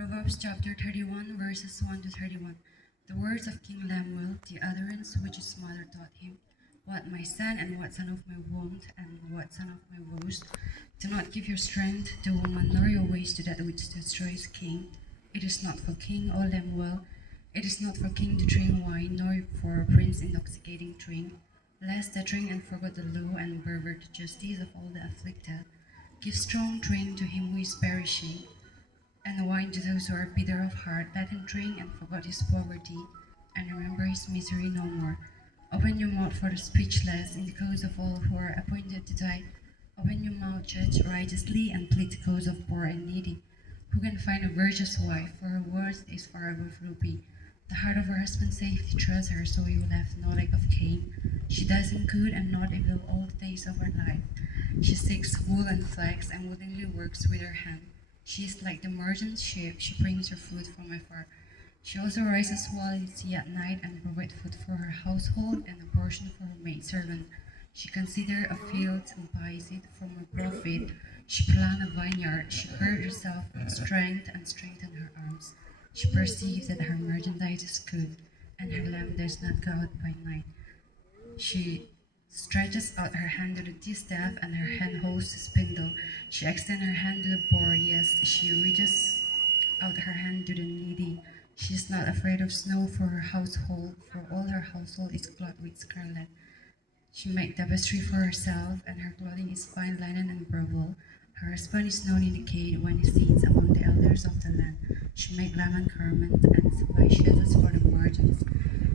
Proverbs chapter 31, verses 1 to 31. The words of King Lemuel, the utterance which his mother taught him. What, my son, and what son of my womb, and what son of my woes? Do not give your strength to woman, nor your ways to that which destroys king. It is not for king, O Lemuel. It is not for king to drink wine, nor for a prince intoxicating drink, lest they drink and forget the law and pervert the justice of all the afflicted. Give strong drink to him who is perishing, and wine to those who are bitter of heart. Let him drink and forget his poverty, and remember his misery no more. Open your mouth for the speechless in the cause of all who are appointed to die. Open your mouth, judge righteously, and plead the cause of poor and needy. Who can find a virtuous wife? For her worth is far above ruby. The heart of her husband safely trusts her, so he will have no lack of gain. She does him good and not evil all the days of her life. She seeks wool and flax, and willingly works with her hand. She is like the merchant ship, she brings her food from afar. She also rises while at sea at night, and provides food for her household and a portion for her maidservant. She considers a field and buys it from her profit. She plants a vineyard, she girds herself with strength and strengthens her arms. She perceives that her merchandise is good, and her lamp does not go out by night. She stretches out her hand to the distaff, and her hand holds the spindle. She extends her hand to the poor, yes, she reaches out her hand to the needy. She is not afraid of snow for her household, for all her household is clothed with scarlet. She makes tapestry for herself, and her clothing is fine linen and purple. Her husband is known in the gate when he sits among the elders of the land. She makes linen garments and supplies shelters for the merchants.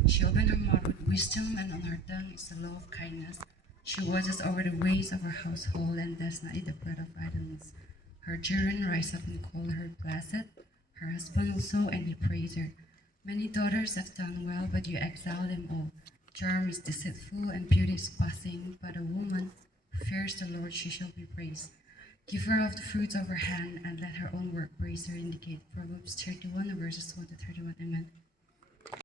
She opened her mouth with wisdom, and on her tongue is the law of kindness. She watches over the ways of her household and does not eat the bread of idleness. Her children rise up and call her blessed. Her husband also, and he praise her. Many daughters have done well, but you exile them all. Charm is deceitful and beauty is passing, but a woman who fears the Lord, she shall be praised. Give her of the fruits of her hand, and let her own work praise her. Indicate Proverbs 31, verses 1 to 31. Amen.